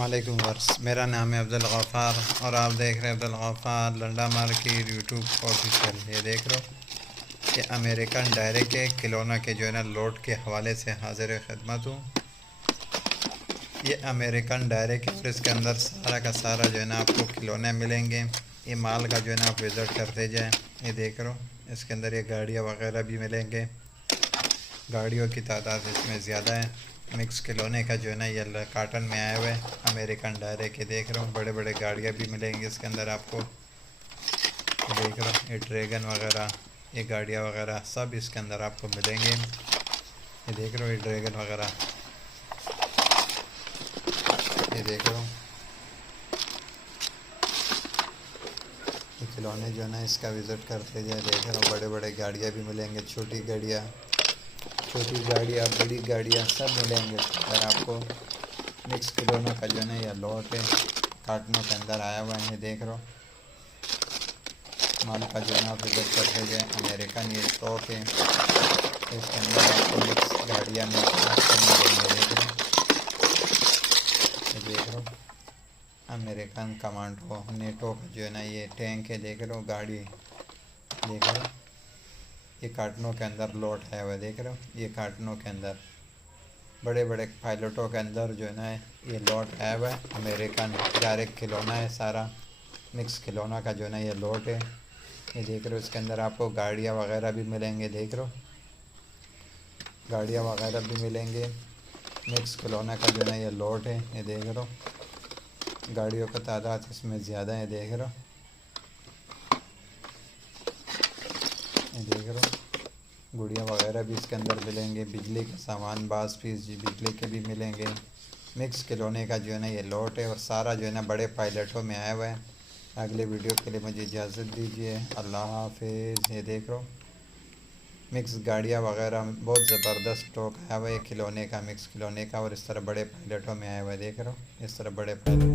अस्सलामुअलैकुम वर्स, मेरा नाम है अब्दुल गफ़ार और आप देख रहे हैं Abdul Gaffar Landa market YouTube official. ये देख लो कि अमेरिकन डायरे के खिलौना के जो है ना लोड के हवाले से हाजिर खिदमत हूँ। ये अमेरिकन डायरे के और इसके अंदर सारा का सारा जो है ना आपको खिलौने मिलेंगे। ये माल का जो है ना आप विज़िट करते जाएँ। ये देख लो इसके अंदर ये गाड़ियाँ वगैरह भी मिलेंगे। गाड़ियों की तादाद इसमें ज़्यादा है। मिक्स खिलौने का जो है ना ये कार्टन में आए हुए अमेरिकन डायरे के देख रहा हूँ। बड़े बड़े गाड़ियाँ भी मिलेंगी इसके अंदर आपको। देख रहा हूँ ये ड्रैगन वगैरह, ये गाड़ियाँ वगैरह सब इसके अंदर आपको मिलेंगे। ये देख रहा हूँ ये ड्रैगन वगैरह, ये देख रहा हूँ ये खिलौने जो है ना इसका विज़िट करते जाए। देख रहा हूँ बड़े बड़े गाड़ियाँ भी मिलेंगे, छोटी गाड़ियाँ, बड़ी गाड़ियाँ सब मिलेंगे। अगर आपको मिक्स खिलौनों का जो है ना यह लॉट है कार्टनों के अंदर आया हुआ है। ये देख रहा हूँ माल का जो है ना विज़िट करते जाए। अमेरिकन ये स्टॉक है, इसके अंदर आपको मिक्स गाड़ियाँ मिलेंगे। ये देख रहा हूँ अमेरिकन कमांडो नेटो का जो है ना ये टैंक है। देख रहे हो गाड़ी, देख रहे हो ये कार्टनों के अंदर लोड है हुआ। देख रहे हो ये कार्टनों के अंदर बड़े बड़े पायलटों के अंदर जो है ना ये लोड है हुआ। अमेरिकन डायरेक्ट खिलौना है, सारा मिक्स खिलौना का जो है ना ये लोड है। ये देख रहे हो इसके अंदर आपको गाड़ियाँ वगैरह भी मिलेंगे। देख रहे हो गाड़ियाँ वगैरह भी मिलेंगे। मिक्स खिलौना का जो है ना ये लोड है। ये देख रहे हो गाड़ियों का तादाद इसमें ज़्यादा है। देख रहे हो ये देख रहे हो गुड़िया वगैरह भी इसके अंदर मिलेंगे। बिजली के सामान बास पीस बिजली के भी मिलेंगे। मिक्स खिलौने का जो है ना ये लोट है और सारा जो है ना बड़े पायलटों में आया हुआ है। अगले वीडियो के लिए मुझे इजाज़त दीजिए। अल्लाह हाफिज़। ये देख लो मिक्स गाड़ियाँ वगैरह बहुत ज़बरदस्त स्टॉक आया हुआ है खिलौने का, मिक्स खिलौने का। और इस तरह बड़े पायलटों में आया हुआ है। देख रहे हो इस तरह बड़े पायलट।